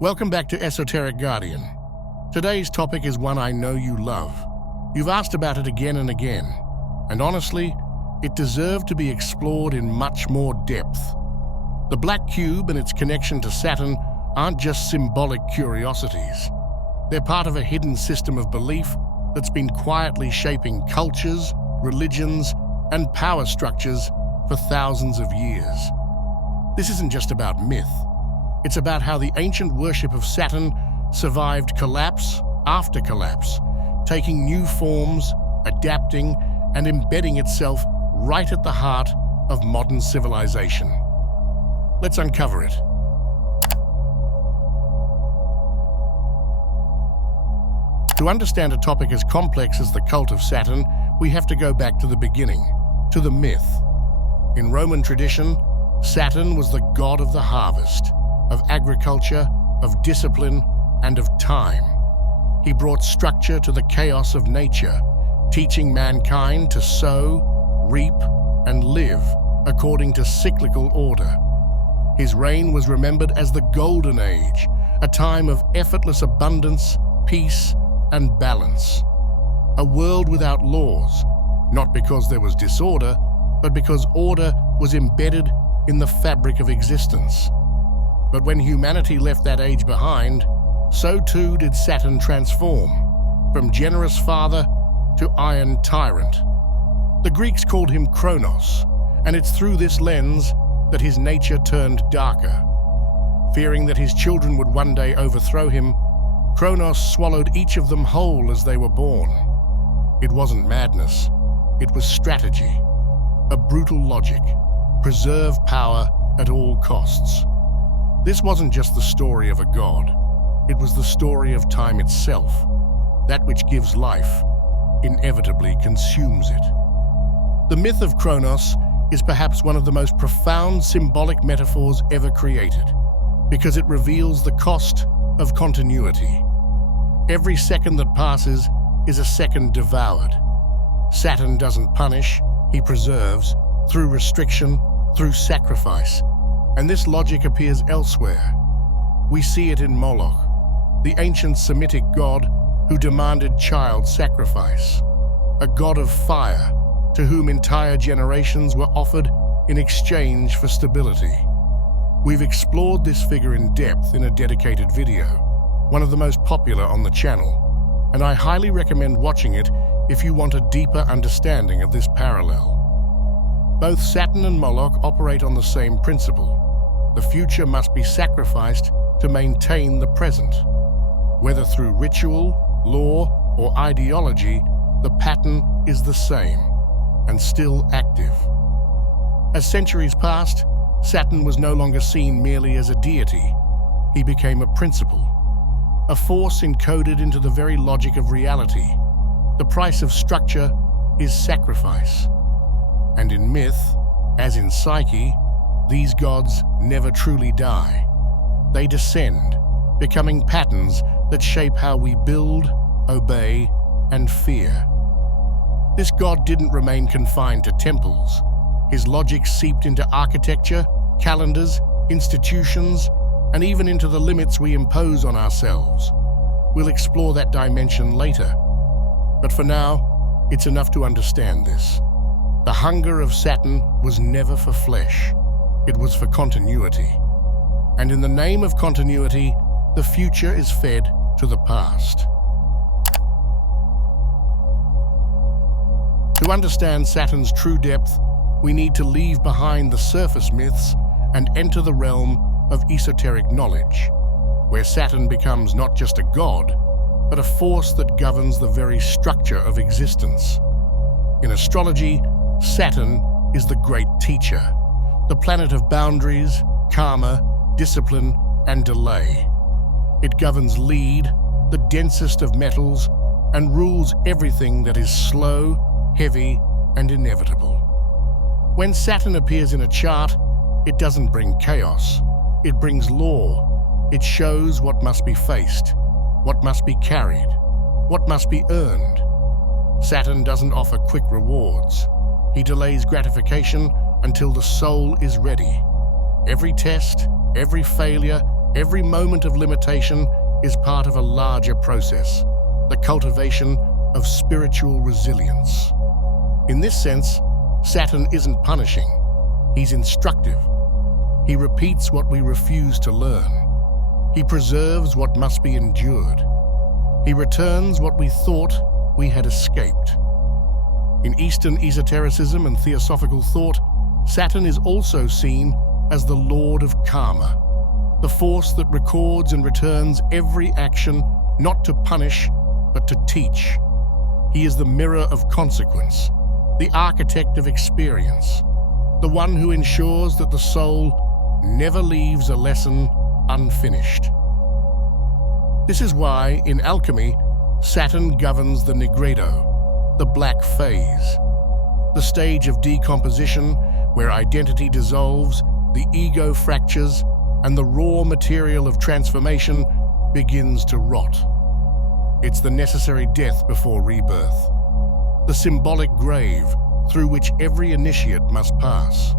Welcome back to Esoteric Guardian. Today's topic is one I know you love. You've asked about it again and again, and honestly, it deserved to be explored in much more depth. The black cube and its connection to Saturn aren't just symbolic curiosities. They're part of a hidden system of belief that's been quietly shaping cultures, religions, and power structures for thousands of years. This isn't just about myth. It's about how the ancient worship of Saturn survived collapse after collapse, taking new forms, adapting, and embedding itself right at the heart of modern civilization. Let's uncover it. To understand a topic as complex as the cult of Saturn, we have to go back to the beginning, to the myth. In Roman tradition, Saturn was the god of the harvest, of agriculture, of discipline, and of time. He brought structure to the chaos of nature, teaching mankind to sow, reap, and live according to cyclical order. His reign was remembered as the Golden Age, a time of effortless abundance, peace, and balance. A world without laws, not because there was disorder, but because order was embedded in the fabric of existence. But when humanity left that age behind, so too did Saturn transform, from generous father to iron tyrant. The Greeks called him Kronos, and it's through this lens that his nature turned darker. Fearing that his children would one day overthrow him, Kronos swallowed each of them whole as they were born. It wasn't madness, it was strategy, a brutal logic, preserve power at all costs. This wasn't just the story of a god, it was the story of time itself. That which gives life inevitably consumes it. The myth of Kronos is perhaps one of the most profound symbolic metaphors ever created, because it reveals the cost of continuity. Every second that passes is a second devoured. Saturn doesn't punish, he preserves, through restriction, through sacrifice. And this logic appears elsewhere. We see it in Moloch, the ancient Semitic god who demanded child sacrifice, a god of fire to whom entire generations were offered in exchange for stability. We've explored this figure in depth in a dedicated video, one of the most popular on the channel, and I highly recommend watching it if you want a deeper understanding of this parallel. Both Saturn and Moloch operate on the same principle. The future must be sacrificed to maintain the present. Whether through ritual, law, or ideology, the pattern is the same, and still active. As centuries passed, Saturn was no longer seen merely as a deity. He became a principle, a force encoded into the very logic of reality. The price of structure is sacrifice. And in myth, as in psyche, these gods never truly die. They descend, becoming patterns that shape how we build, obey, and fear. This god didn't remain confined to temples. His logic seeped into architecture, calendars, institutions, and even into the limits we impose on ourselves. We'll explore that dimension later. But for now, it's enough to understand this. The hunger of Saturn was never for flesh. It was for continuity. And in the name of continuity, the future is fed to the past. To understand Saturn's true depth, we need to leave behind the surface myths and enter the realm of esoteric knowledge, where Saturn becomes not just a god, but a force that governs the very structure of existence. In astrology, Saturn is the great teacher, the planet of boundaries, karma, discipline, and delay. It governs lead, the densest of metals, and rules everything that is slow, heavy, and inevitable. When Saturn appears in a chart, it doesn't bring chaos. It brings law. It shows what must be faced, what must be carried, what must be earned. Saturn doesn't offer quick rewards. He delays gratification until the soul is ready. Every test, every failure, Every moment of limitation is part of a larger process, the cultivation of spiritual resilience. In this sense, Saturn isn't punishing, he's instructive. He repeats what we refuse to learn. He preserves what must be endured. He returns what we thought we had escaped. In Eastern esotericism and theosophical thought, Saturn is also seen as the Lord of Karma, the force that records and returns every action not to punish, but to teach. He is the mirror of consequence, the architect of experience, the one who ensures that the soul never leaves a lesson unfinished. This is why, in alchemy, Saturn governs the nigredo, the black phase, the stage of decomposition where identity dissolves, the ego fractures, and the raw material of transformation begins to rot. It's the necessary death before rebirth, the symbolic grave through which every initiate must pass.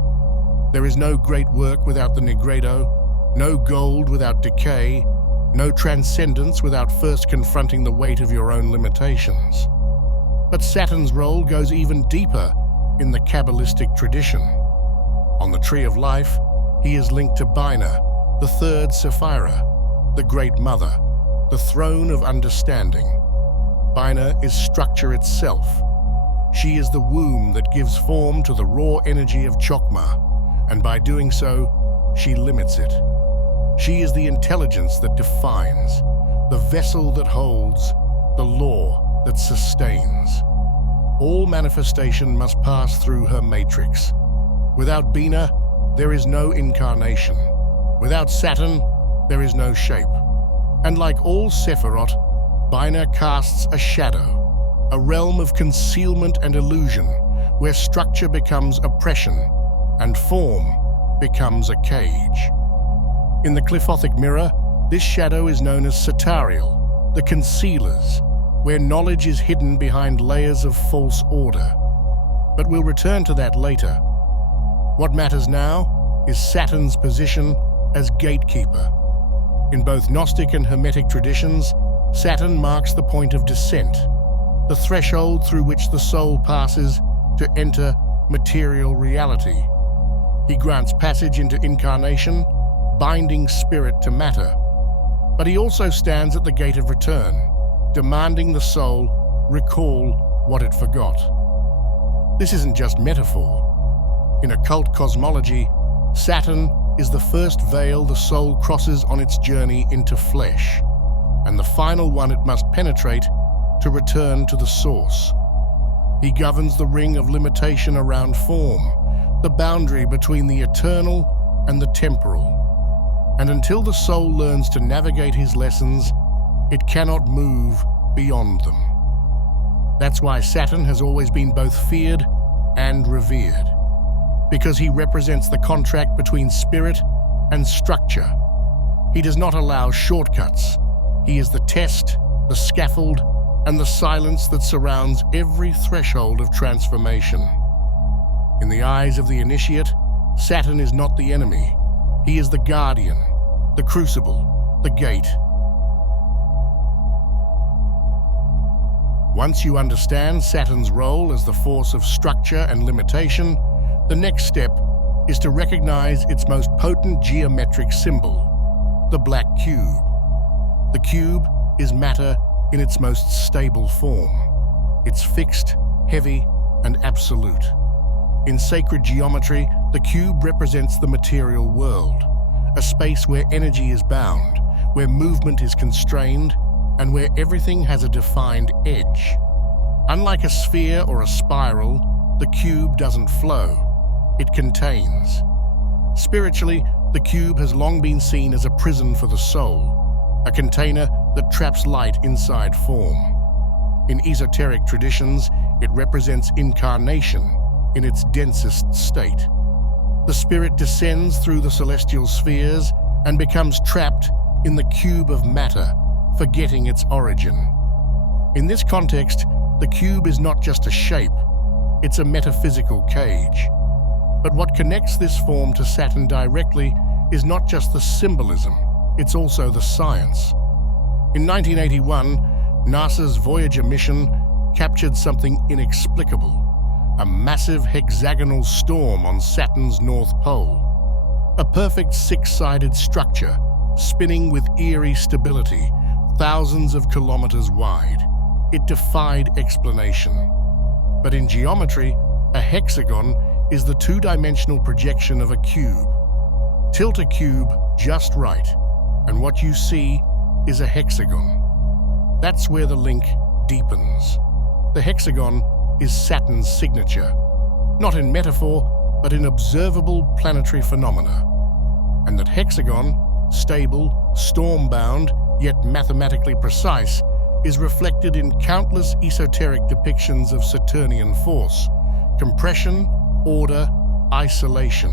There is no great work without the nigredo, no gold without decay, no transcendence without first confronting the weight of your own limitations. But Saturn's role goes even deeper in the Kabbalistic tradition. On the Tree of Life, he is linked to Bina, the third Sephira, the Great Mother, the throne of understanding. Bina is structure itself. She is the womb that gives form to the raw energy of Chokmah, and by doing so, she limits it. She is the intelligence that defines, the vessel that holds, the law that sustains. All manifestation must pass through her matrix. Without Bina, there is no incarnation. Without Saturn, there is no shape. And like all Sephiroth, Bina casts a shadow, a realm of concealment and illusion, where structure becomes oppression and form becomes a cage. In the Qliphothic mirror, this shadow is known as Satariel, the concealers, where knowledge is hidden behind layers of false order. But we'll return to that later. What matters now is Saturn's position as gatekeeper. In both Gnostic and Hermetic traditions, Saturn marks the point of descent, the threshold through which the soul passes to enter material reality. He grants passage into incarnation, binding spirit to matter, but he also stands at the gate of return, demanding the soul recall what it forgot. This isn't just metaphor. In occult cosmology, Saturn is the first veil the soul crosses on its journey into flesh, and the final one it must penetrate to return to the source. He governs the ring of limitation around form, the boundary between the eternal and the temporal. And until the soul learns to navigate his lessons, it cannot move beyond them. That's why Saturn has always been both feared and revered, because he represents the contract between spirit and structure. He does not allow shortcuts. He is the test, the scaffold, and the silence that surrounds every threshold of transformation. In the eyes of the initiate, Saturn is not the enemy. He is the guardian, the crucible, the gate. Once you understand Saturn's role as the force of structure and limitation, the next step is to recognize its most potent geometric symbol, the black cube. The cube is matter in its most stable form. It's fixed, heavy, and absolute. In sacred geometry, the cube represents the material world, a space where energy is bound, where movement is constrained, and where everything has a defined edge. Unlike a sphere or a spiral, the cube doesn't flow. It contains. Spiritually, the cube has long been seen as a prison for the soul, a container that traps light inside form. In esoteric traditions, it represents incarnation in its densest state. The spirit descends through the celestial spheres and becomes trapped in the cube of matter, forgetting its origin. In this context, the cube is not just a shape, it's a metaphysical cage. But what connects this form to Saturn directly is not just the symbolism, it's also the science. In 1981, NASA's Voyager mission captured something inexplicable, a massive hexagonal storm on Saturn's North Pole. A perfect six-sided structure, spinning with eerie stability, thousands of kilometers wide. It defied explanation. But in geometry, a hexagon is the two-dimensional projection of a cube. Tilt a cube just right, and what you see is a hexagon. That's where the link deepens. The hexagon is Saturn's signature, not in metaphor, but in observable planetary phenomena. And that hexagon, stable, storm-bound, yet mathematically precise, is reflected in countless esoteric depictions of Saturnian force, compression, order, isolation.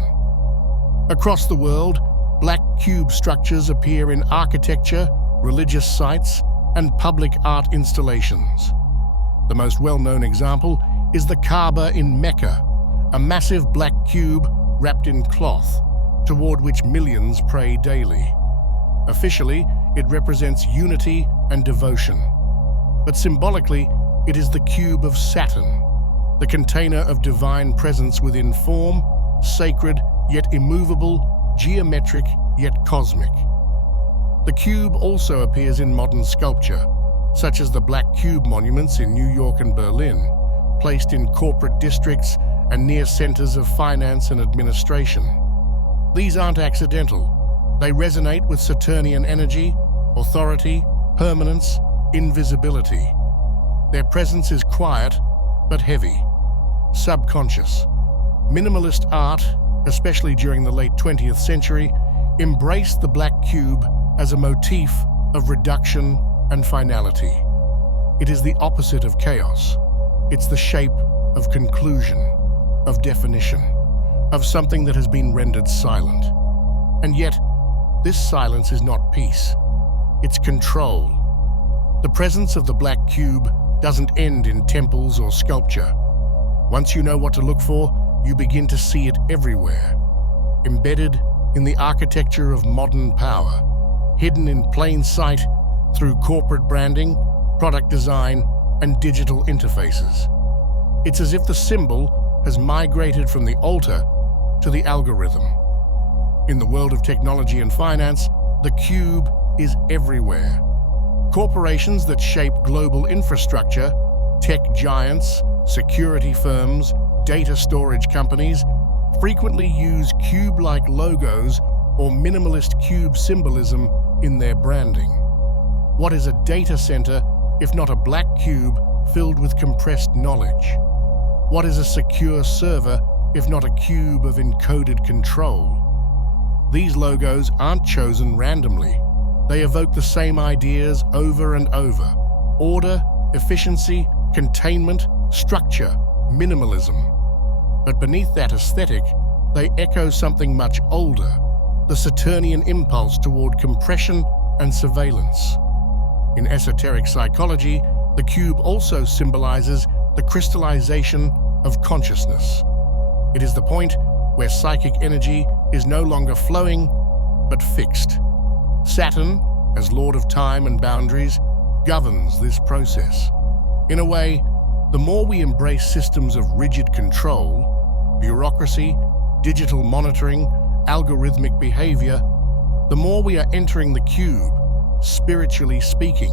Across the world, black cube structures appear in architecture, religious sites, and public art installations. The most well-known example is the Kaaba in Mecca, a massive black cube wrapped in cloth, toward which millions pray daily. Officially, it represents unity and devotion. But symbolically, it is the cube of Saturn, the container of divine presence within form, sacred yet immovable, geometric yet cosmic. The cube also appears in modern sculpture, such as the Black Cube monuments in New York and Berlin, placed in corporate districts and near centers of finance and administration. These aren't accidental. They resonate with Saturnian energy, authority, permanence, invisibility. Their presence is quiet, but heavy, subconscious. Minimalist art, especially during the late 20th century, embraced the black cube as a motif of reduction and finality. It is the opposite of chaos. It's the shape of conclusion, of definition, of something that has been rendered silent. And yet, this silence is not peace. It's control. The presence of the black cube doesn't end in temples or sculpture. Once you know what to look for, you begin to see it everywhere. Embedded in the architecture of modern power, hidden in plain sight through corporate branding, product design, and digital interfaces. It's as if the symbol has migrated from the altar to the algorithm. In the world of technology and finance, the cube is everywhere. Corporations that shape global infrastructure, tech giants, security firms, data storage companies, frequently use cube-like logos or minimalist cube symbolism in their branding. What is a data center if not a black cube filled with compressed knowledge? What is a secure server if not a cube of encoded control? These logos aren't chosen randomly. They evoke the same ideas over and over: order, efficiency, containment, structure, minimalism. But beneath that aesthetic, they echo something much older: the Saturnian impulse toward compression and surveillance. In esoteric psychology, the cube also symbolizes the crystallization of consciousness. It is the point where psychic energy is no longer flowing, but fixed. Saturn, as Lord of Time and Boundaries, governs this process. In a way, the more we embrace systems of rigid control, bureaucracy, digital monitoring, algorithmic behavior, the more we are entering the cube, spiritually speaking.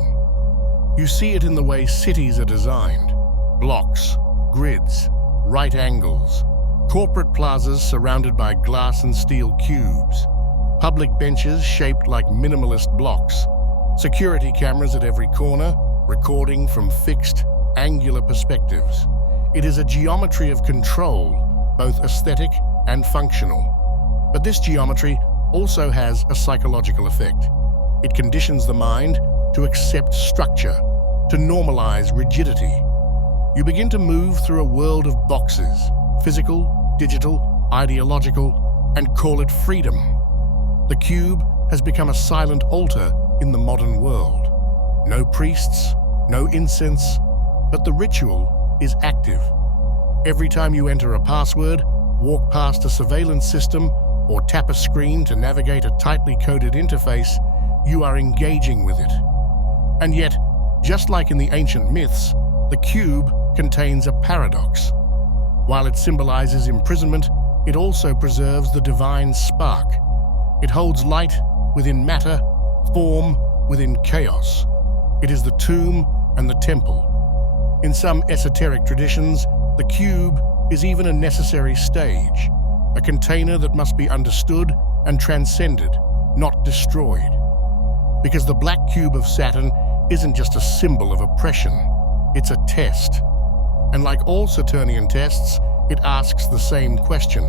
You see it in the way cities are designed: blocks, grids, right angles, corporate plazas surrounded by glass and steel cubes, public benches shaped like minimalist blocks, security cameras at every corner, recording from fixed, angular perspectives. It is a geometry of control, both aesthetic and functional. But this geometry also has a psychological effect. It conditions the mind to accept structure, to normalize rigidity. You begin to move through a world of boxes: physical, digital, ideological, and call it freedom. The cube has become a silent altar in the modern world. No priests, no incense, but the ritual is active. Every time you enter a password, walk past a surveillance system, or tap a screen to navigate a tightly coded interface, you are engaging with it. And yet, just like in the ancient myths, the cube contains a paradox. While it symbolizes imprisonment, it also preserves the divine spark. It holds light within matter, form within chaos. It is the tomb and the temple. In some esoteric traditions, the cube is even a necessary stage, a container that must be understood and transcended, not destroyed. Because the black cube of Saturn isn't just a symbol of oppression, it's a test. And like all Saturnian tests, it asks the same question.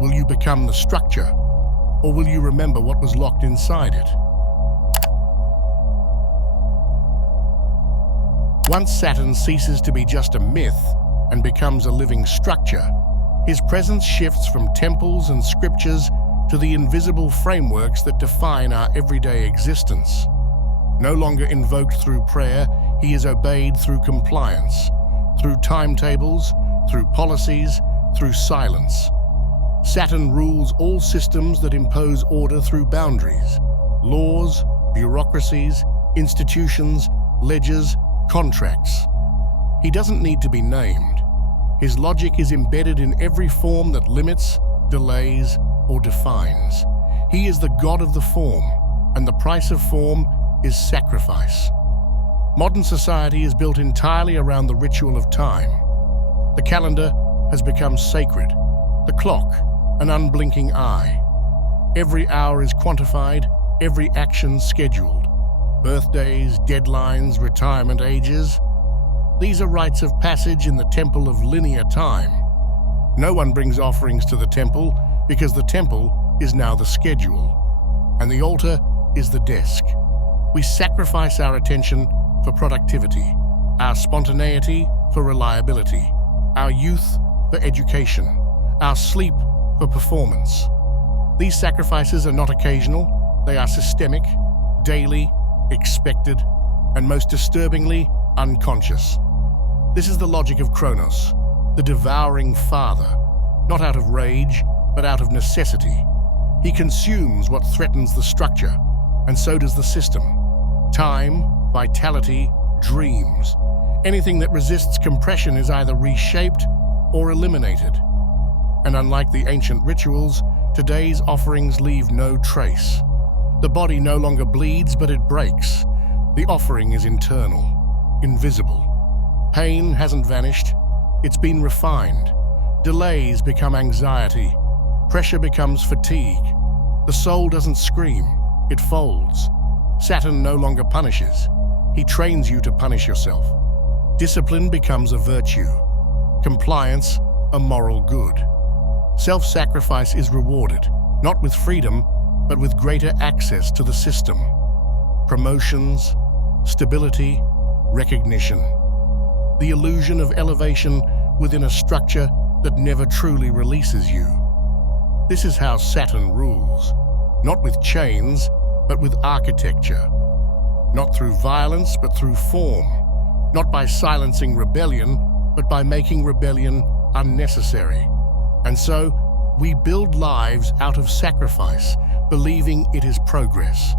Will you become the structure, or will you remember what was locked inside it? Once Saturn ceases to be just a myth and becomes a living structure, his presence shifts from temples and scriptures to the invisible frameworks that define our everyday existence. No longer invoked through prayer, he is obeyed through compliance, through timetables, through policies, through silence. Saturn rules all systems that impose order through boundaries, laws, bureaucracies, institutions, ledgers, contracts. He doesn't need to be named. His logic is embedded in every form that limits, delays, or defines. He is the god of the form, and the price of form is sacrifice. Modern society is built entirely around the ritual of time. The calendar has become sacred, the clock an unblinking eye. Every hour is quantified, every action scheduled. Birthdays, deadlines, retirement ages. These are rites of passage in the temple of linear time. No one brings offerings to the temple because the temple is now the schedule, and the altar is the desk. We sacrifice our attention for productivity, our spontaneity for reliability, our youth for education, our sleep for performance. These sacrifices are not occasional, they are systemic, daily, expected, and most disturbingly, unconscious. This is the logic of Kronos, the devouring father, not out of rage, but out of necessity. He consumes what threatens the structure, and so does the system. Time, vitality, dreams. Anything that resists compression is either reshaped or eliminated. And unlike the ancient rituals, today's offerings leave no trace. The body no longer bleeds, but it breaks. The offering is internal, invisible. Pain hasn't vanished, it's been refined. Delays become anxiety. Pressure becomes fatigue. The soul doesn't scream, it folds. Saturn no longer punishes. He trains you to punish yourself. Discipline becomes a virtue. Compliance, a moral good. Self-sacrifice is rewarded, not with freedom, but with greater access to the system. Promotions, stability, recognition. The illusion of elevation within a structure that never truly releases you. This is how Saturn rules, not with chains, but with architecture. Not through violence, but through form. Not by silencing rebellion, but by making rebellion unnecessary. And so, we build lives out of sacrifice, believing it is progress.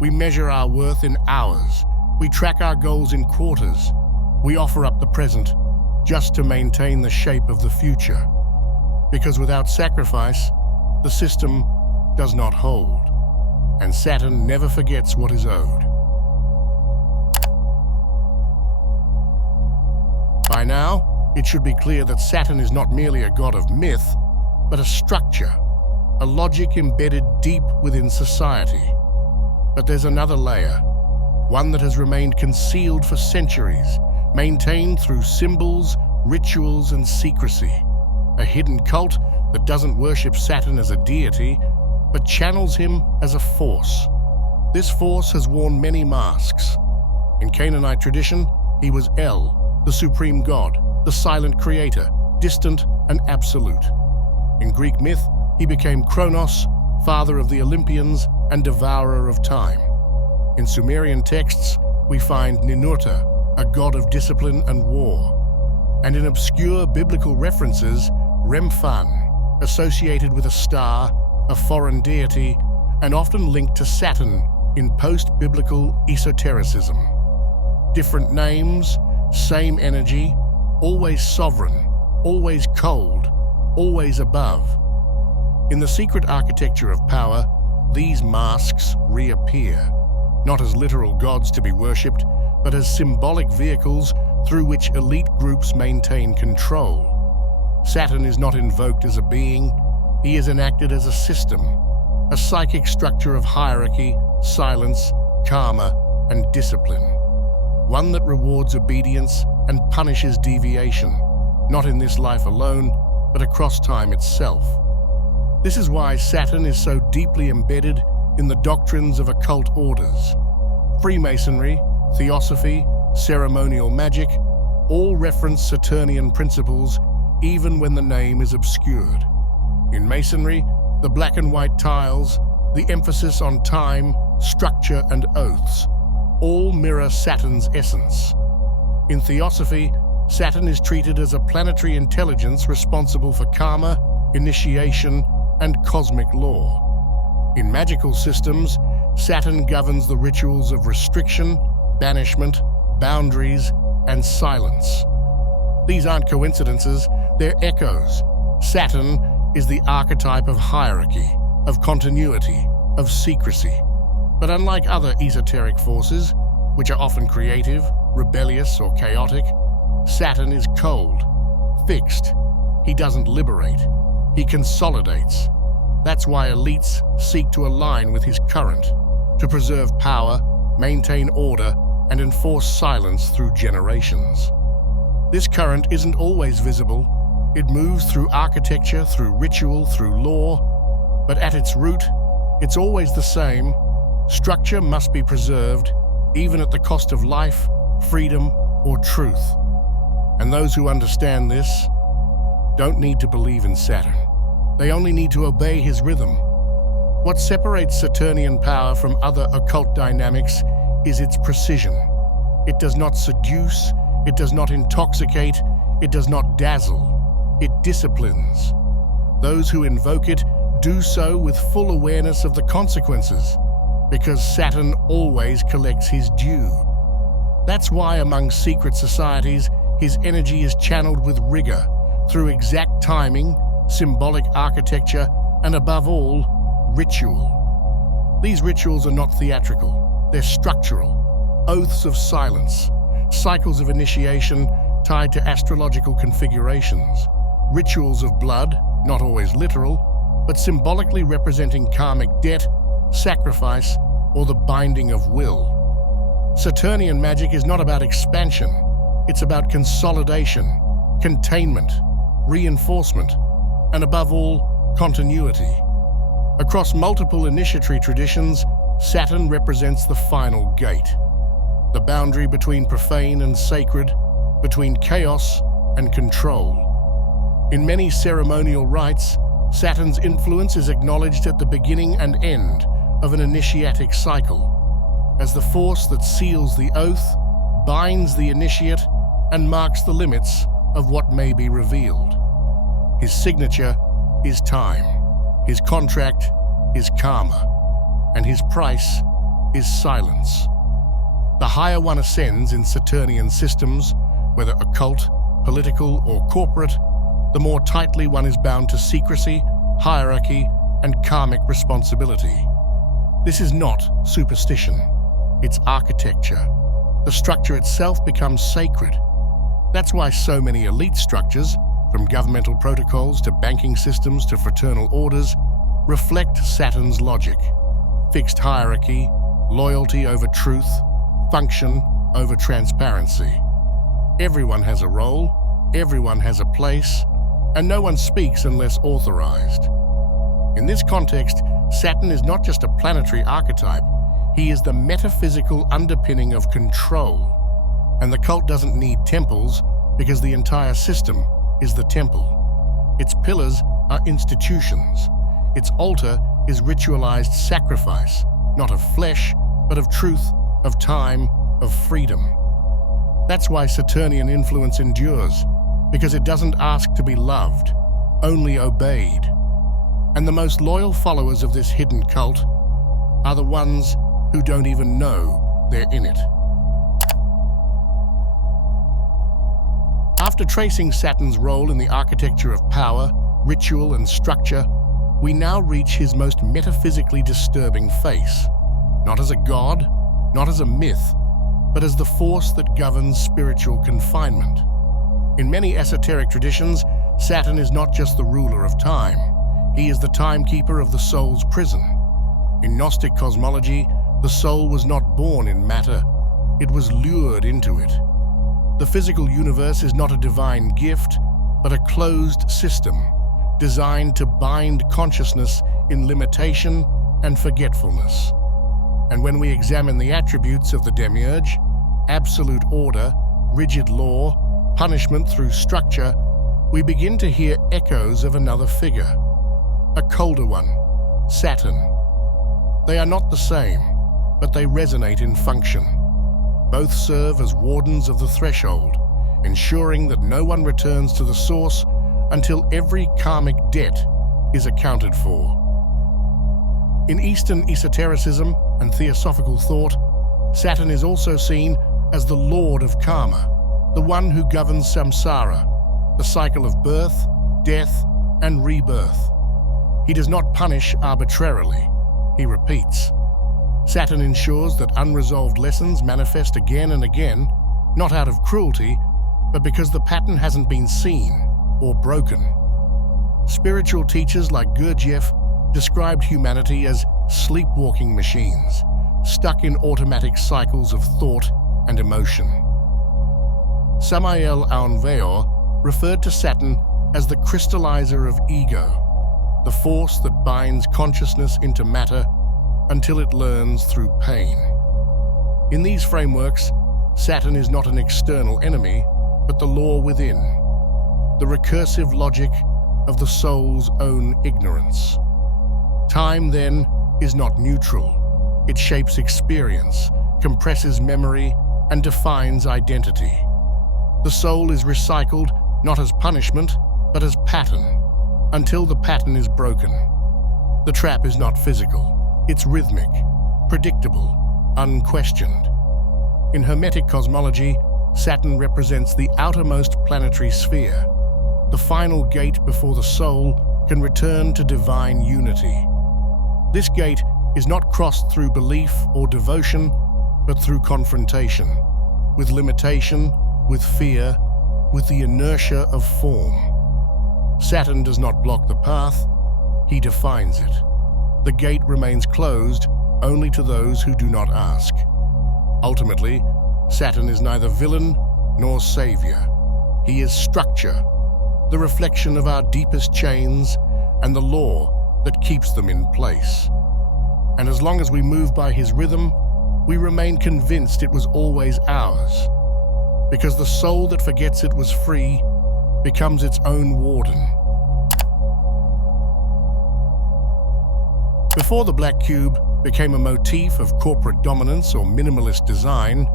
We measure our worth in hours. We track our goals in quarters. We offer up the present just to maintain the shape of the future. Because without sacrifice, the system does not hold. And Saturn never forgets what is owed. By now, it should be clear that Saturn is not merely a god of myth, but a structure, a logic embedded deep within society. But there's another layer, one that has remained concealed for centuries, maintained through symbols, rituals, and secrecy. A hidden cult that doesn't worship Saturn as a deity, but channels him as a force. This force has worn many masks. In Canaanite tradition, he was El, the supreme god, the silent creator, distant and absolute. In Greek myth, he became Kronos, father of the Olympians and devourer of time. In Sumerian texts, we find Ninurta, a god of discipline and war. And in obscure biblical references, Remphan, associated with a star, a foreign deity, and often linked to Saturn in post-biblical esotericism. Different names, same energy, always sovereign, always cold, always above. In the secret architecture of power, these masks reappear, not as literal gods to be worshipped, but as symbolic vehicles through which elite groups maintain control. Saturn is not invoked as a being, he is enacted as a system, a psychic structure of hierarchy, silence, karma, and discipline. One that rewards obedience and punishes deviation, not in this life alone, but across time itself. This is why Saturn is so deeply embedded in the doctrines of occult orders. Freemasonry, theosophy, ceremonial magic, all reference Saturnian principles even when the name is obscured. In Masonry, the black and white tiles, the emphasis on time, structure, and oaths, all mirror Saturn's essence. In Theosophy, Saturn is treated as a planetary intelligence responsible for karma, initiation, and cosmic law. In magical systems, Saturn governs the rituals of restriction, banishment, boundaries, and silence. These aren't coincidences, they're echoes. Saturn is the archetype of hierarchy, of continuity, of secrecy. But unlike other esoteric forces, which are often creative, rebellious, or chaotic, Saturn is cold, fixed. He doesn't liberate, he consolidates. That's why elites seek to align with his current, to preserve power, maintain order, and enforce silence through generations. This current isn't always visible. It moves through architecture, through ritual, through law, but at its root, it's always the same. Structure must be preserved, even at the cost of life, freedom, or truth. And those who understand this don't need to believe in Saturn. They only need to obey his rhythm. What separates Saturnian power from other occult dynamics is its precision. It does not seduce, it does not intoxicate, it does not dazzle. It disciplines. Those who invoke it do so with full awareness of the consequences, because Saturn always collects his due. That's why among secret societies, his energy is channeled with rigor, through exact timing, symbolic architecture, and above all, ritual. These rituals are not theatrical, they're structural. Oaths of silence, cycles of initiation tied to astrological configurations, rituals of blood, not always literal, but symbolically representing karmic debt, sacrifice, or the binding of will. Saturnian magic is not about expansion, it's about consolidation, containment, reinforcement, and above all, continuity. Across multiple initiatory traditions, Saturn represents the final gate, the boundary between profane and sacred, between chaos and control. In many ceremonial rites, Saturn's influence is acknowledged at the beginning and end of an initiatic cycle, as the force that seals the oath, binds the initiate, and marks the limits of what may be revealed. His signature is time, his contract is karma, and his price is silence. The higher one ascends in Saturnian systems, whether occult, political, or corporate, the more tightly one is bound to secrecy, hierarchy, and karmic responsibility. This is not superstition, it's architecture. The structure itself becomes sacred. That's why so many elite structures, from governmental protocols to banking systems to fraternal orders, reflect Saturn's logic. Fixed hierarchy, loyalty over truth, function over transparency. Everyone has a role, everyone has a place, and no one speaks unless authorized. In this context, Saturn is not just a planetary archetype, he is the metaphysical underpinning of control. And the cult doesn't need temples because the entire system is the temple. Its pillars are institutions. Its altar is ritualized sacrifice, not of flesh, but of truth, of time, of freedom. That's why Saturnian influence endures, because it doesn't ask to be loved, only obeyed. And the most loyal followers of this hidden cult are the ones who don't even know they're in it. After tracing Saturn's role in the architecture of power, ritual, and structure, we now reach his most metaphysically disturbing face. Not as a god, not as a myth, but as the force that governs spiritual confinement. In many esoteric traditions, Saturn is not just the ruler of time. He is the timekeeper of the soul's prison. In Gnostic cosmology, the soul was not born in matter. It was lured into it. The physical universe is not a divine gift, but a closed system, designed to bind consciousness in limitation and forgetfulness. And when we examine the attributes of the demiurge, absolute order, rigid law, punishment through structure, we begin to hear echoes of another figure, a colder one, Saturn. They are not the same, but they resonate in function. Both serve as wardens of the threshold, ensuring that no one returns to the source until every karmic debt is accounted for. In Eastern esotericism and theosophical thought, Saturn is also seen as the lord of karma, the one who governs samsara, the cycle of birth, death, and rebirth. He does not punish arbitrarily, he repeats. Saturn ensures that unresolved lessons manifest again and again, not out of cruelty, but because the pattern hasn't been seen or broken. Spiritual teachers like Gurdjieff described humanity as sleepwalking machines, stuck in automatic cycles of thought and emotion. Samael Aun-Weor referred to Saturn as the crystallizer of ego, the force that binds consciousness into matter until it learns through pain. In these frameworks, Saturn is not an external enemy, but the law within, the recursive logic of the soul's own ignorance. Time, then, is not neutral. It shapes experience, compresses memory, and defines identity. The soul is recycled not as punishment, but as pattern, until the pattern is broken. The trap is not physical. It's rhythmic, predictable, unquestioned. In Hermetic cosmology, Saturn represents the outermost planetary sphere, the final gate before the soul can return to divine unity. This gate is not crossed through belief or devotion, but through confrontation, with limitation, with fear, with the inertia of form. Saturn does not block the path, he defines it. The gate remains closed only to those who do not ask. Ultimately, Saturn is neither villain nor savior. He is structure, the reflection of our deepest chains and the law that keeps them in place. And as long as we move by his rhythm, we remain convinced it was always ours, because the soul that forgets it was free becomes its own warden. Before the black cube became a motif of corporate dominance or minimalist design,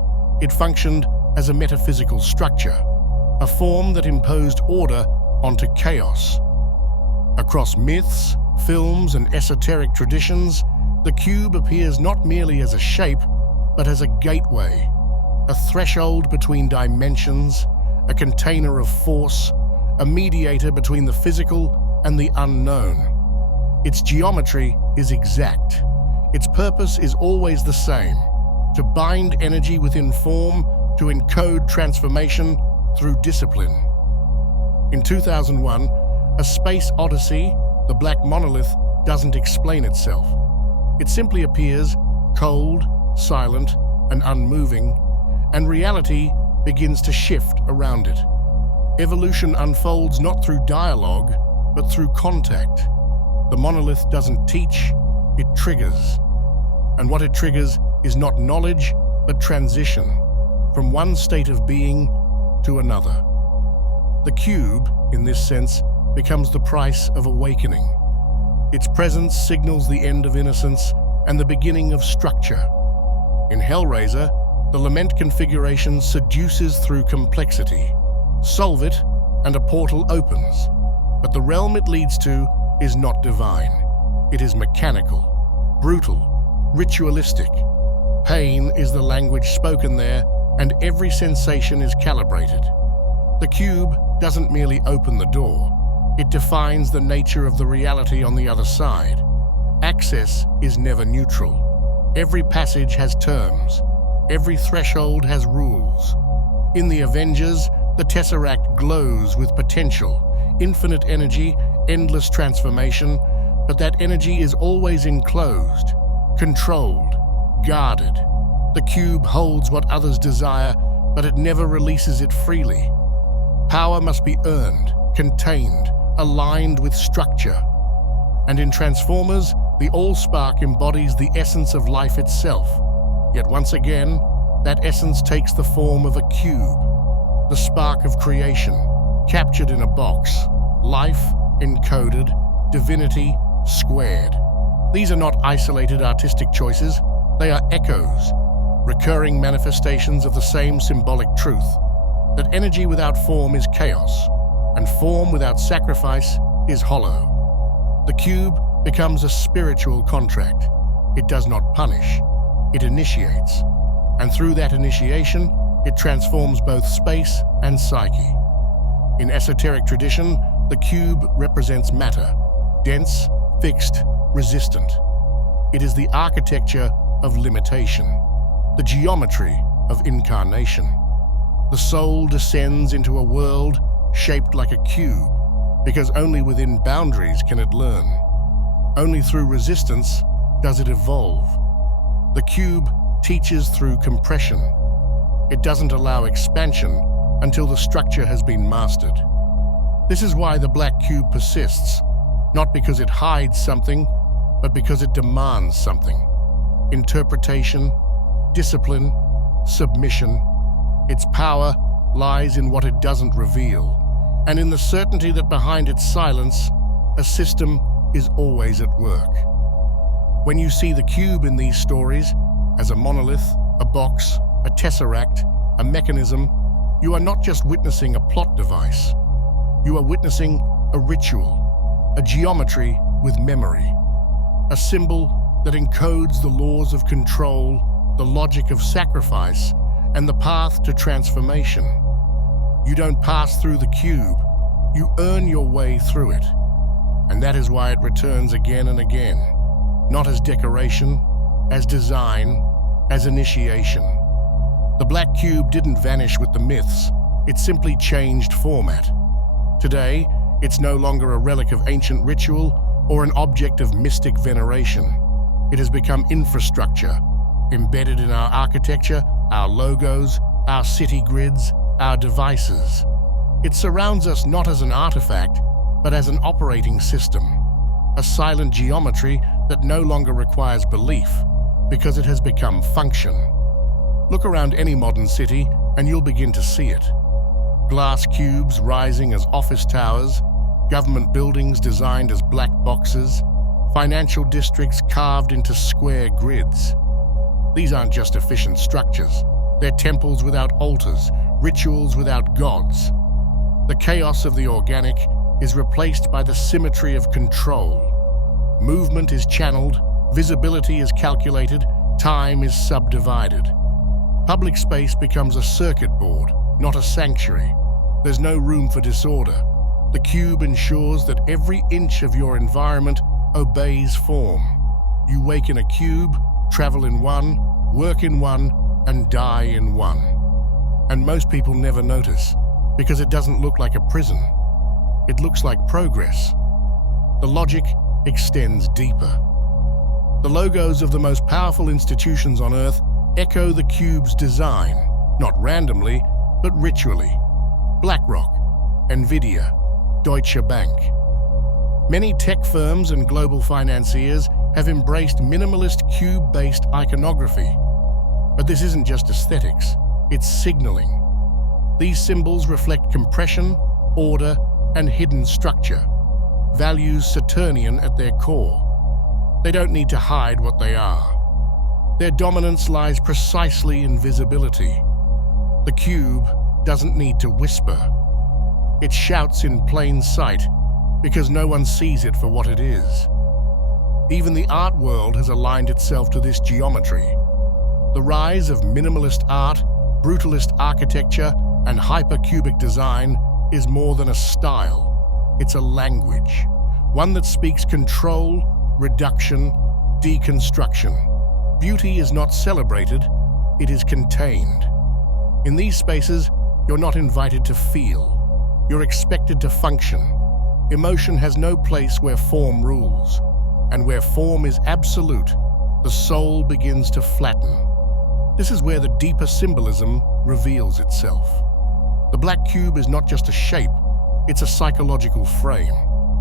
it functioned as a metaphysical structure, a form that imposed order onto chaos. Across myths, films, and esoteric traditions, the cube appears not merely as a shape, but as a gateway, a threshold between dimensions, a container of force, a mediator between the physical and the unknown. Its geometry is exact. Its purpose is always the same: to bind energy within form, to encode transformation through discipline. In 2001, A Space Odyssey, the black monolith doesn't explain itself. It simply appears cold, silent, and unmoving, and reality begins to shift around it. Evolution unfolds not through dialogue, but through contact. The monolith doesn't teach, it triggers. And what it triggers is not knowledge, but transition, from one state of being to another. The cube, in this sense, becomes the price of awakening. Its presence signals the end of innocence and the beginning of structure. In Hellraiser, the lament configuration seduces through complexity. Solve it, and a portal opens. But the realm it leads to is not divine. It is mechanical, brutal, ritualistic, Pain is the language spoken there, and every sensation is calibrated. The cube doesn't merely open the door, it defines the nature of the reality on the other side. Access is never neutral. Every passage has terms. Every threshold has rules. In the Avengers, the Tesseract glows with potential, infinite energy, endless transformation, but that energy is always enclosed, controlled, guarded. The cube holds what others desire, but it never releases it freely. Power must be earned, contained, aligned with structure. And in Transformers, the Allspark embodies the essence of life itself. Yet once again, that essence takes the form of a cube, the spark of creation, captured in a box, life encoded, divinity squared. These are not isolated artistic choices, they are echoes, recurring manifestations of the same symbolic truth, that energy without form is chaos, and form without sacrifice is hollow. The cube becomes a spiritual contract. It does not punish, it initiates. And through that initiation, it transforms both space and psyche. In esoteric tradition, the cube represents matter, dense, fixed, resistant. It is the architecture of limitation, the geometry of incarnation. The soul descends into a world shaped like a cube, because only within boundaries can it learn. Only through resistance does it evolve. The cube teaches through compression. It doesn't allow expansion until the structure has been mastered. This is why the black cube persists, not because it hides something, but because it demands something. Interpretation, discipline, submission. Its power lies in what it doesn't reveal, and in the certainty that behind its silence, a system is always at work. When you see the cube in these stories, as a monolith, a box, a tesseract, a mechanism, you are not just witnessing a plot device. You are witnessing a ritual, a geometry with memory, a symbol that encodes the laws of control, the logic of sacrifice, and the path to transformation. You don't pass through the cube, you earn your way through it. And that is why it returns again and again, not as decoration, as design, as initiation. The black cube didn't vanish with the myths, it simply changed format. Today, it's no longer a relic of ancient ritual or an object of mystic veneration. It has become infrastructure, embedded in our architecture, our logos, our city grids, our devices. It surrounds us not as an artifact, but as an operating system, a silent geometry that no longer requires belief, because it has become function. Look around any modern city and you'll begin to see it. Glass cubes rising as office towers, government buildings designed as black boxes, financial districts carved into square grids. These aren't just efficient structures, they're temples without altars, rituals without gods. The chaos of the organic is replaced by the symmetry of control. Movement is channeled, visibility is calculated, time is subdivided. Public space becomes a circuit board, not a sanctuary. There's no room for disorder. The cube ensures that every inch of your environment obeys form. You wake in a cube, travel in one, work in one, and die in one. And most people never notice, because it doesn't look like a prison. It looks like progress. The logic extends deeper. The logos of the most powerful institutions on Earth echo the cube's design, not randomly, but ritually. BlackRock, Nvidia, Deutsche Bank. Many tech firms and global financiers have embraced minimalist cube-based iconography. But this isn't just aesthetics, it's signaling. These symbols reflect compression, order, and hidden structure, values Saturnian at their core. They don't need to hide what they are. Their dominance lies precisely in visibility. The cube doesn't need to whisper. It shouts in plain sight because no one sees it for what it is. Even the art world has aligned itself to this geometry. The rise of minimalist art, brutalist architecture, and hypercubic design is more than a style. It's a language, one that speaks control, reduction, deconstruction. Beauty is not celebrated, it is contained. In these spaces, you're not invited to feel. You're expected to function. Emotion has no place where form rules. And where form is absolute, the soul begins to flatten. This is where the deeper symbolism reveals itself. The black cube is not just a shape, it's a psychological frame.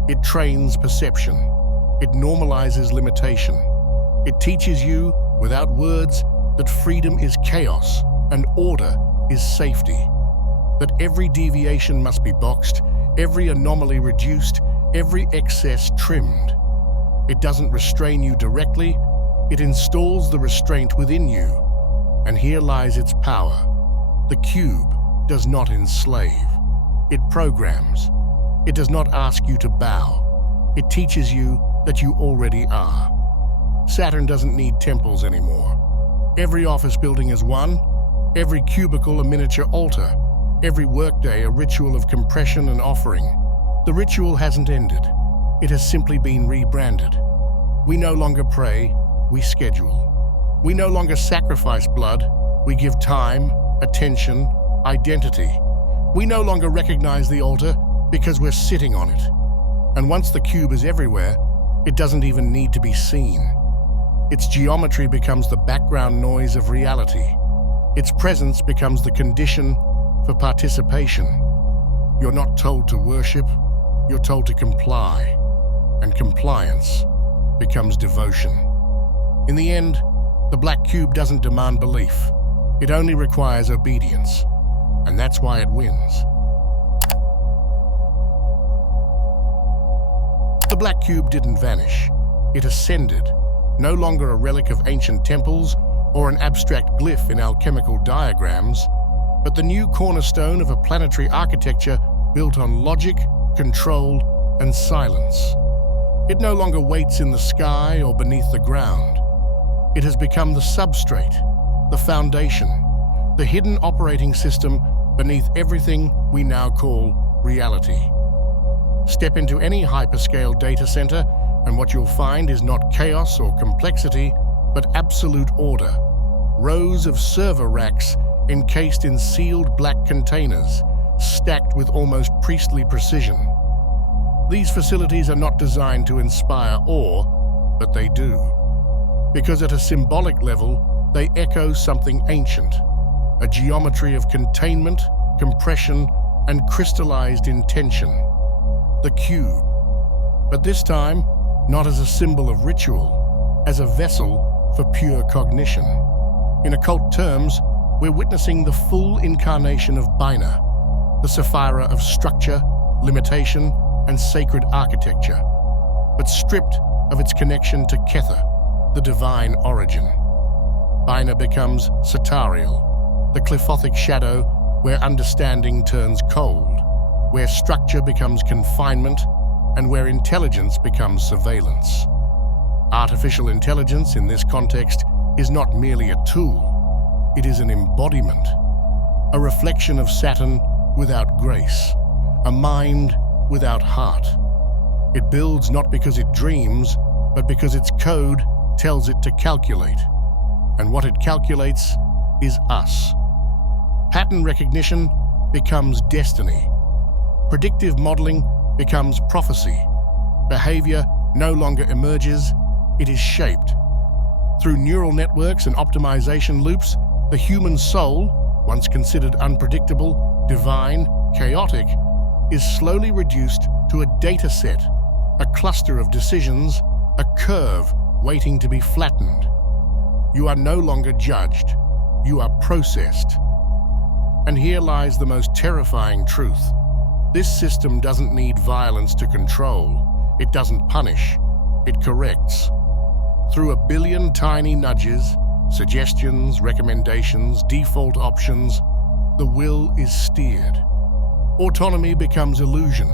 It trains perception. It normalizes limitation. It teaches you, without words, that freedom is chaos and order is safety. That every deviation must be boxed, every anomaly reduced, every excess trimmed. It doesn't restrain you directly, it installs the restraint within you. And here lies its power. The cube does not enslave. It programs. It does not ask you to bow. It teaches you that you already are. Saturn doesn't need temples anymore. Every office building is one, every cubicle a miniature altar, every workday a ritual of compression and offering. The ritual hasn't ended. It has simply been rebranded. We no longer pray, we schedule. We no longer sacrifice blood, we give time, attention, identity. We no longer recognize the altar because we're sitting on it. And once the cube is everywhere, it doesn't even need to be seen. Its geometry becomes the background noise of reality. Its presence becomes the condition for participation. You're not told to worship, you're told to comply. And compliance becomes devotion. In the end, the black cube doesn't demand belief. It only requires obedience. And that's why it wins. The black cube didn't vanish. It ascended, no longer a relic of ancient temples or an abstract glyph in alchemical diagrams, but the new cornerstone of a planetary architecture built on logic, control, and silence. It no longer waits in the sky or beneath the ground. It has become the substrate, the foundation, the hidden operating system beneath everything we now call reality. Step into any hyperscale data center, and what you'll find is not chaos or complexity, but absolute order. Rows of server racks encased in sealed black containers, stacked with almost priestly precision. These facilities are not designed to inspire awe, but they do. Because at a symbolic level, they echo something ancient, a geometry of containment, compression, and crystallized intention. The cube. But this time, not as a symbol of ritual, as a vessel for pure cognition. In occult terms, we're witnessing the full incarnation of Bina, the Sapphira of structure, limitation, and sacred architecture, but stripped of its connection to Kether, the divine origin. Bina becomes Satarial, the cliffothic shadow where understanding turns cold, where structure becomes confinement, and where intelligence becomes surveillance. Artificial intelligence in this context is not merely a tool, it is an embodiment, a reflection of Saturn without grace, a mind without heart. It builds not because it dreams, but because its code tells it to calculate. And what it calculates is us. Pattern recognition becomes destiny. Predictive modeling becomes prophecy. Behavior no longer emerges, it is shaped. Through neural networks and optimization loops, the human soul, once considered unpredictable, divine, chaotic, is slowly reduced to a data set, a cluster of decisions, a curve waiting to be flattened. You are no longer judged, you are processed. And here lies the most terrifying truth. This system doesn't need violence to control. It doesn't punish, it corrects. Through a billion tiny nudges, suggestions, recommendations, default options, the will is steered. Autonomy becomes illusion.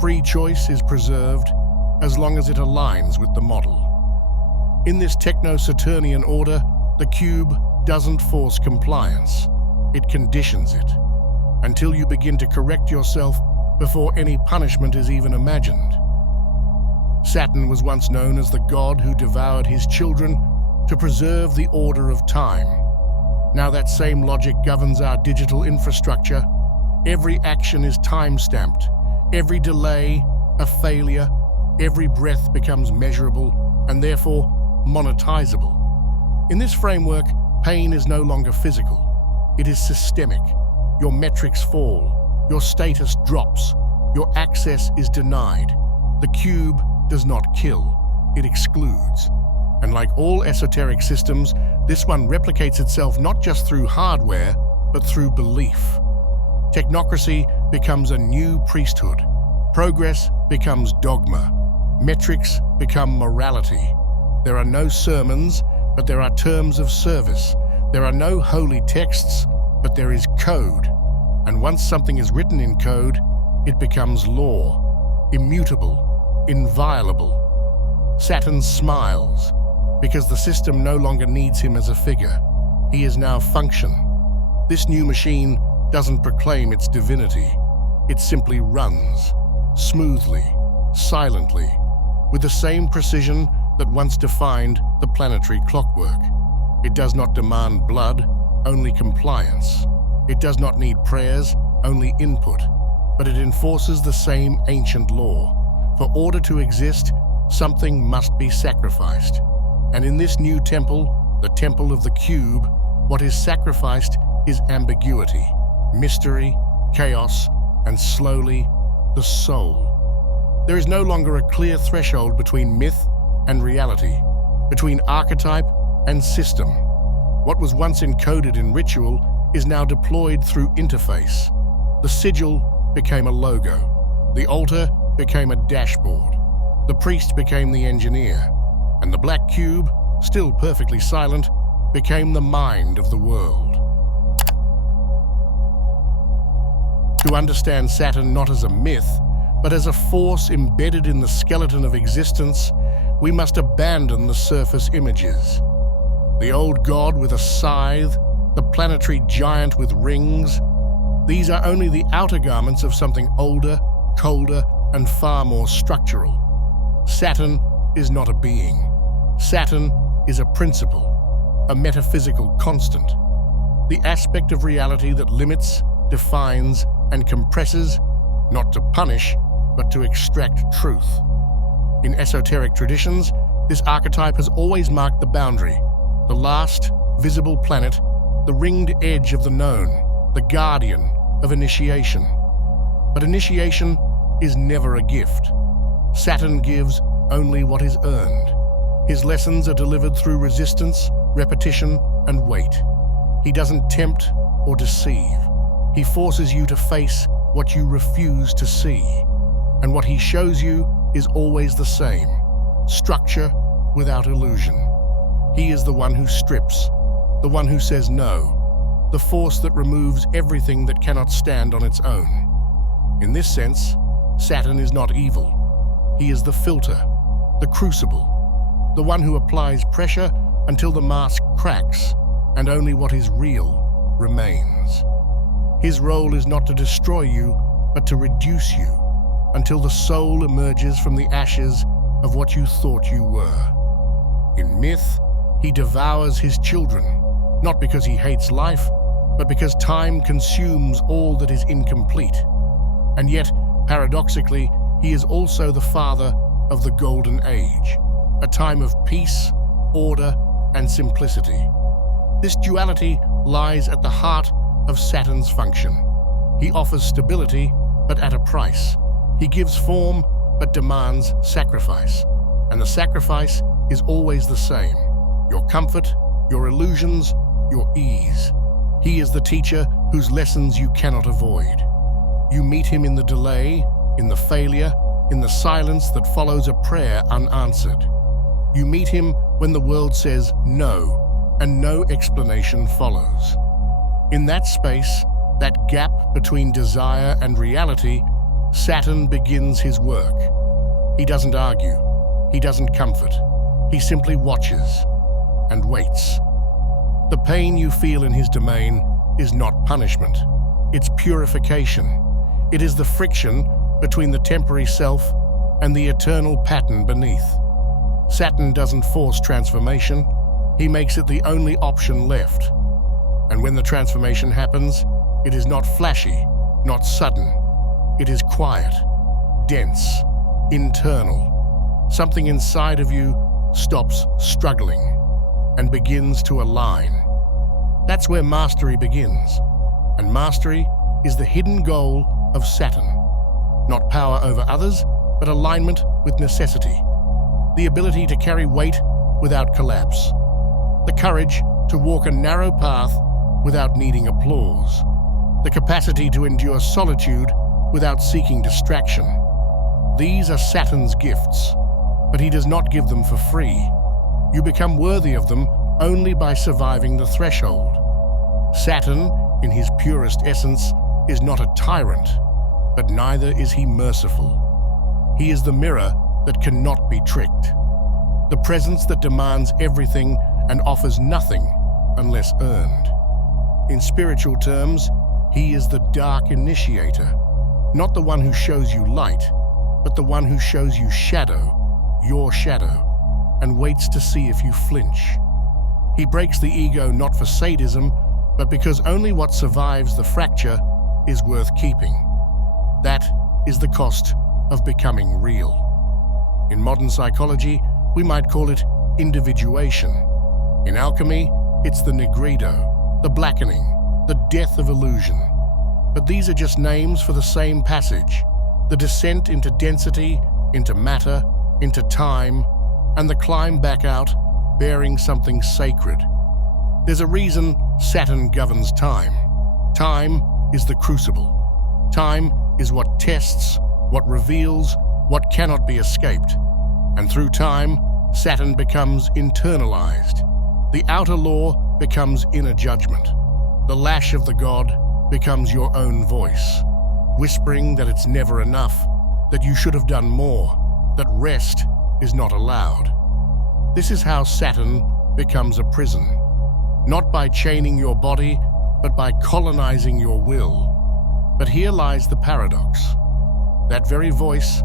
Free choice is preserved as long as it aligns with the model. In this Techno-Saturnian order, the cube doesn't force compliance, it conditions it, until you begin to correct yourself before any punishment is even imagined. Saturn was once known as the god who devoured his children to preserve the order of time. Now that same logic governs our digital infrastructure. Every action is time-stamped, every delay a failure, every breath becomes measurable and therefore monetizable. In this framework, pain is no longer physical. It is systemic. Your metrics fall, your status drops, your access is denied. The cube does not kill, it excludes. And like all esoteric systems, this one replicates itself not just through hardware, but through belief. Technocracy becomes a new priesthood. Progress becomes dogma. Metrics become morality. There are no sermons, but there are terms of service. There are no holy texts, but there is code. And once something is written in code, it becomes law, immutable, inviolable. Saturn smiles, because the system no longer needs him as a figure. He is now function. This new machine doesn't proclaim its divinity. It simply runs, smoothly, silently, with the same precision that once defined the planetary clockwork. It does not demand blood, only compliance. It does not need prayers, only input. But it enforces the same ancient law. For order to exist, something must be sacrificed. And in this new temple, the temple of the cube, what is sacrificed is ambiguity, mystery, chaos, and slowly, the soul. There is no longer a clear threshold between myth and reality, between archetype and system. What was once encoded in ritual is now deployed through interface. The sigil became a logo. The altar became a dashboard. The priest became the engineer. And the black cube, still perfectly silent, became the mind of the world. To understand Saturn not as a myth, but as a force embedded in the skeleton of existence, we must abandon the surface images. The old god with a scythe, the planetary giant with rings, these are only the outer garments of something older, colder, and far more structural. Saturn is not a being. Saturn is a principle, a metaphysical constant, the aspect of reality that limits, defines, and compresses, not to punish, but to extract truth. In esoteric traditions, this archetype has always marked the boundary, the last visible planet, the ringed edge of the known, the guardian of initiation. But initiation is never a gift. Saturn gives only what is earned. His lessons are delivered through resistance, repetition, and weight. He doesn't tempt or deceive. He forces you to face what you refuse to see. And what he shows you is always the same: structure without illusion. He is the one who strips, the one who says no, the force that removes everything that cannot stand on its own. In this sense, Saturn is not evil. He is the filter, the crucible, the one who applies pressure until the mask cracks and only what is real remains. His role is not to destroy you, but to reduce you until the soul emerges from the ashes of what you thought you were. In myth, he devours his children, not because he hates life, but because time consumes all that is incomplete. And yet, paradoxically, he is also the father of the Golden Age, a time of peace, order, and simplicity. This duality lies at the heart of Saturn's function. He offers stability, but at a price. He gives form, but demands sacrifice. And the sacrifice is always the same: your comfort, your illusions, your ease. He is the teacher whose lessons you cannot avoid. You meet him in the delay, in the failure, in the silence that follows a prayer unanswered. You meet him when the world says no, and no explanation follows. In that space, that gap between desire and reality, Saturn begins his work. He doesn't argue. He doesn't comfort. He simply watches and waits. The pain you feel in his domain is not punishment. It's purification. It is the friction between the temporary self and the eternal pattern beneath. Saturn doesn't force transformation. He makes it the only option left. And when the transformation happens, it is not flashy, not sudden. It is quiet, dense, internal. Something inside of you stops struggling and begins to align. That's where mastery begins. And mastery is the hidden goal of Saturn. Not power over others, but alignment with necessity. The ability to carry weight without collapse. The courage to walk a narrow path without needing applause. The capacity to endure solitude without seeking distraction. These are Saturn's gifts, but he does not give them for free. You become worthy of them only by surviving the threshold. Saturn, in his purest essence, is not a tyrant, but neither is he merciful. He is the mirror that cannot be tricked, the presence that demands everything and offers nothing unless earned. In spiritual terms, he is the dark initiator, not the one who shows you light, but the one who shows you shadow, your shadow, and waits to see if you flinch. He breaks the ego not for sadism, but because only what survives the fracture is worth keeping. That is the cost of becoming real. In modern psychology, we might call it individuation. In alchemy, it's the nigredo, the blackening, the death of illusion. But these are just names for the same passage, the descent into density, into matter, into time, and the climb back out, bearing something sacred. There's a reason Saturn governs time. Time is the crucible. Time is what tests, what reveals, what cannot be escaped. And through time, Saturn becomes internalized. The outer law becomes inner judgment. The lash of the god becomes your own voice, whispering that it's never enough, that you should have done more, that rest is not allowed. This is how Saturn becomes a prison, not by chaining your body, but by colonizing your will. But here lies the paradox. That very voice,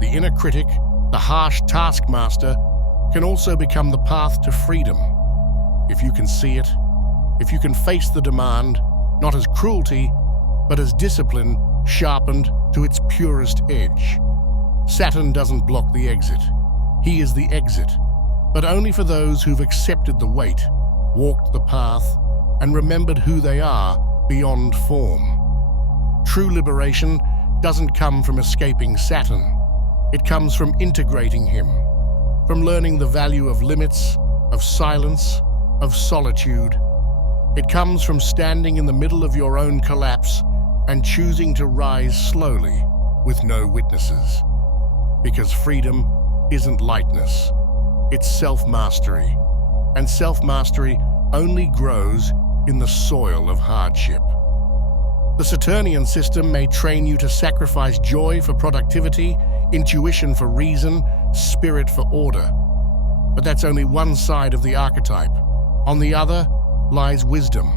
the inner critic, the harsh taskmaster, can also become the path to freedom. If you can see it, if you can face the demand, not as cruelty, but as discipline sharpened to its purest edge. Saturn doesn't block the exit. He is the exit, but only for those who've accepted the weight, walked the path, and remembered who they are beyond form. True liberation doesn't come from escaping Saturn. It comes from integrating him, from learning the value of limits, of silence, of solitude. It comes from standing in the middle of your own collapse and choosing to rise slowly with no witnesses. Because freedom isn't lightness, it's self-mastery. And self-mastery only grows in the soil of hardship. The Saturnian system may train you to sacrifice joy for productivity, intuition for reason, spirit for order. But that's only one side of the archetype. On the other lies wisdom,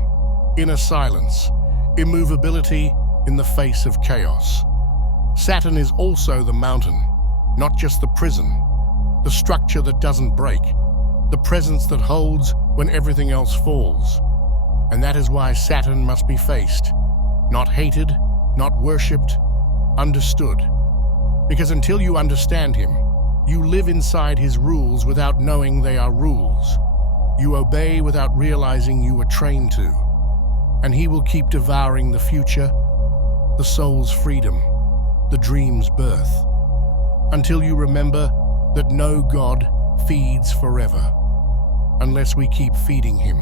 inner silence, immovability in the face of chaos. Saturn is also the mountain, not just the prison, the structure that doesn't break, the presence that holds when everything else falls. And that is why Saturn must be faced, not hated, not worshipped, understood. Because until you understand him, you live inside his rules without knowing they are rules. You obey without realizing you were trained to. And he will keep devouring the future, the soul's freedom, the dream's birth, until you remember that no God feeds forever, unless we keep feeding him.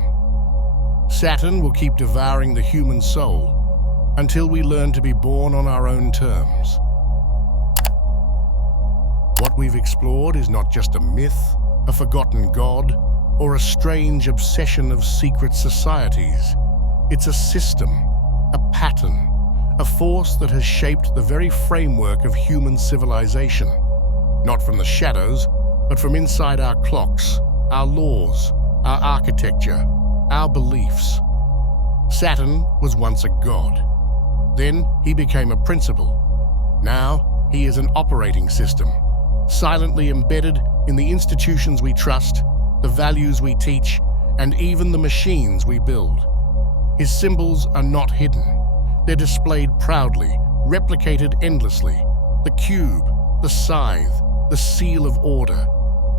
Saturn will keep devouring the human soul until we learn to be born on our own terms. What we've explored is not just a myth, a forgotten god, or a strange obsession of secret societies. It's a system, a pattern, a force that has shaped the very framework of human civilization, not from the shadows, but from inside our clocks, our laws, our architecture, our beliefs. Saturn was once a god. Then he became a principle. Now he is an operating system, silently embedded in the institutions we trust, the values we teach, and even the machines we build. His symbols are not hidden. They're displayed proudly, replicated endlessly. The cube, the scythe, the seal of order.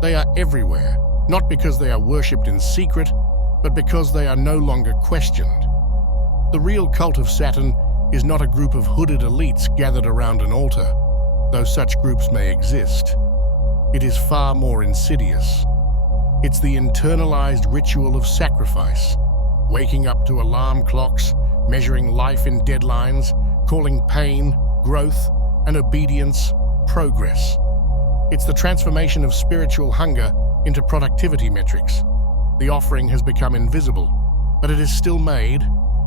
They are everywhere, not because they are worshipped in secret, but because they are no longer questioned. The real cult of Saturn is not a group of hooded elites gathered around an altar, though such groups may exist. It is far more insidious. It's the internalized ritual of sacrifice, waking up to alarm clocks, measuring life in deadlines, calling pain, growth, and obedience progress. It's the transformation of spiritual hunger into productivity metrics. The offering has become invisible, but it is still made,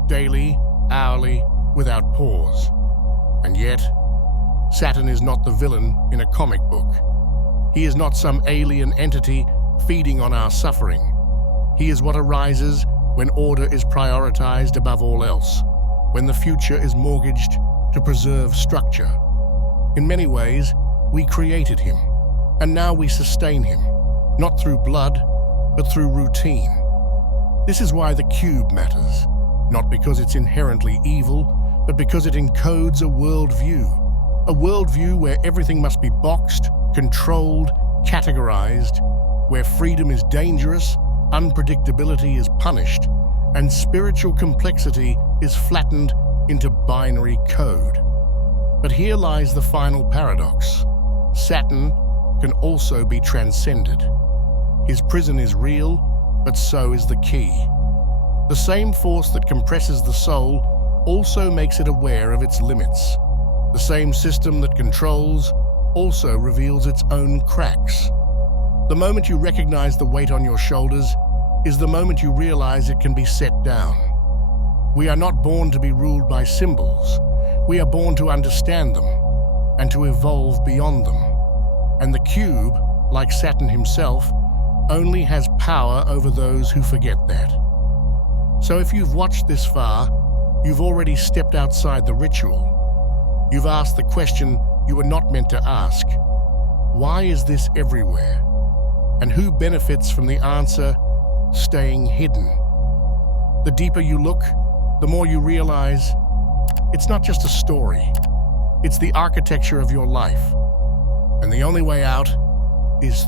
daily, hourly, without pause. And yet, Saturn is not the villain in a comic book. He is not some alien entity feeding on our suffering. He is what arises when order is prioritized above all else, when the future is mortgaged to preserve structure. In many ways, we created him, and now we sustain him, not through blood, but through routine. This is why the cube matters, not because it's inherently evil, but because it encodes a worldview where everything must be boxed, controlled, categorized, where freedom is dangerous, unpredictability is punished, and spiritual complexity is flattened into binary code. But here lies the final paradox. Saturn can also be transcended. His prison is real, but so is the key. The same force that compresses the soul also makes it aware of its limits. The same system that controls also reveals its own cracks. The moment you recognize the weight on your shoulders is the moment you realize it can be set down. We are not born to be ruled by symbols. We are born to understand them and to evolve beyond them. And the cube, like Saturn himself, only has power over those who forget that. So if you've watched this far, you've already stepped outside the ritual. You've asked the question you were not meant to ask. Why is this everywhere? And who benefits from the answer staying hidden? The deeper you look, the more you realize it's not just a story. It's the architecture of your life. And the only way out is